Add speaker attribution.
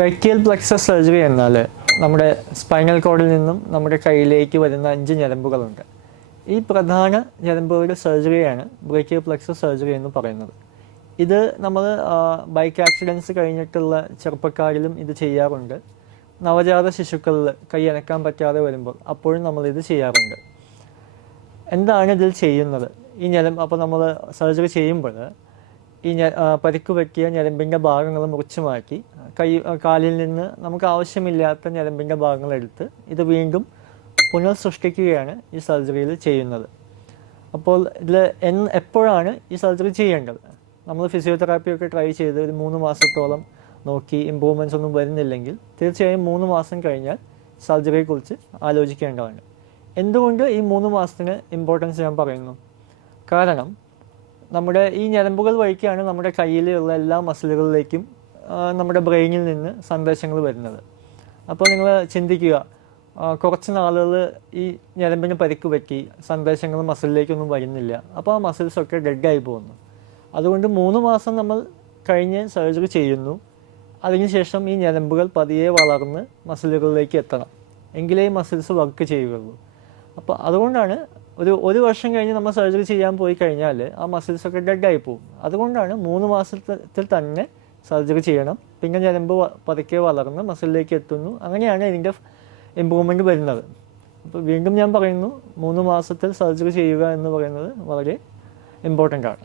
Speaker 1: ബ്രൈക്കിയൽ plexus surgery എന്നാൽ നമ്മുടെ spinal കോഡിൽ നിന്നും നമ്മുടെ കയ്യിലേക്ക് വരുന്ന അഞ്ച് ഞരമ്പുകളുണ്ട്. ഈ പ്രധാന ഞരമ്പുകളുടെ സർജറിയാണ് ബ്രൈക്കിയൽ പ്ലക്സസ് സർജറി എന്ന് പറയുന്നത്. ഇത് നമ്മൾ ബൈക്ക് ആക്സിഡൻസ് കഴിഞ്ഞിട്ടുള്ള ചെറുപ്പക്കാരിലും ഇത് ചെയ്യാറുണ്ട്. നവജാത ശിശുക്കളിൽ കൈ അനക്കാൻ പറ്റാതെ വരുമ്പോൾ അപ്പോഴും നമ്മളിത് ചെയ്യാറുണ്ട്. എന്താണ് ഇതിൽ ചെയ്യുന്നത്? ഈ ഞരമ്പ് അപ്പോൾ നമ്മൾ സർജറി ചെയ്യുമ്പോൾ ഈ പരിക്ക് പറ്റിയ ഞരമ്പിന്റെ ഭാഗങ്ങൾ മുറിച്ചു മാറ്റി കൈ കാലിൽ നിന്ന് നമുക്ക് ആവശ്യമില്ലാത്ത ഞരമ്പിന്റെ ഭാഗങ്ങൾ എടുത്ത് ഇത് വീണ്ടും പുനഃസൃഷ്ടിക്കുകയാണ് ഈ സർജറിയിൽ ചെയ്യുന്നത്. അപ്പോൾ ഇതിൽ എന്ന് എപ്പോഴാണ് ഈ സർജറി ചെയ്യേണ്ടത്? നമ്മൾ ഫിസിയോതെറാപ്പിയൊക്കെ ട്രൈ ചെയ്ത് ഒരു മൂന്ന് മാസത്തോളം നോക്കി ഇമ്പ്രൂവ്മെന്റ്സ് ഒന്നും വരുന്നില്ലെങ്കിൽ തീർച്ചയായും മൂന്ന് മാസം കഴിഞ്ഞാൽ സർജറിയെക്കുറിച്ച് ആലോചിക്കേണ്ടതാണ്. എന്തുകൊണ്ട് ഈ മൂന്ന് മാസത്തിന് ഇമ്പോർട്ടൻസ് ഞാൻ പറയുന്നു? കാരണം നമ്മുടെ ഈ ഞരമ്പുകൾ വഴിക്കാണ് നമ്മുടെ കയ്യിലുള്ള എല്ലാ മസിലുകളിലേക്കും നമ്മുടെ ബ്രെയിനിൽ നിന്ന് സന്ദേശങ്ങൾ വരുന്നത്. അപ്പോൾ നിങ്ങൾ ചിന്തിക്കുക കുറച്ച് നാളുകൾ ഈ ഞരമ്പിന് പരിക്ക് പറ്റി സന്ദേശങ്ങൾ മസിലിലേക്കൊന്നും വരുന്നില്ല. അപ്പോൾ ആ മസിൽസൊക്കെ ഡെഡായി പോകുന്നു. അതുകൊണ്ട് മൂന്ന് മാസം നമ്മൾ കഴിഞ്ഞ് സർജറി ചെയ്യുന്നു. അതിനുശേഷം ഈ ഞരമ്പുകൾ പതിയെ വളർന്ന് മസിലുകളിലേക്ക് എത്തണം. എങ്കിലേ ഈ മസിൽസ് വർക്ക് ചെയ്യുകയുള്ളൂ. അപ്പോൾ അതുകൊണ്ടാണ് ഒരു ഒരു വർഷം കഴിഞ്ഞ് നമ്മൾ സർജറി ചെയ്യാൻ പോയി കഴിഞ്ഞാൽ ആ മസിൽസൊക്കെ ഡെഡായി പോകും. അതുകൊണ്ടാണ് മൂന്ന് മാസത്തിൽ തന്നെ സർജറി ചെയ്യണം. പിന്നെ ഞരമ്പ് പതുക്കെ വളർന്ന് മസിലിലേക്ക് എത്തുന്നു. അങ്ങനെയാണ് ഇതിന്റെ ഇമ്പ്രൂവ്മെന്റ് വരുന്നത്. അപ്പോൾ വീണ്ടും ഞാൻ പറയുന്നു മൂന്ന് മാസത്തിൽ സർജറി ചെയ്യുക എന്ന് പറയുന്നത് വളരെ ഇമ്പോർട്ടന്റ് ആണ്.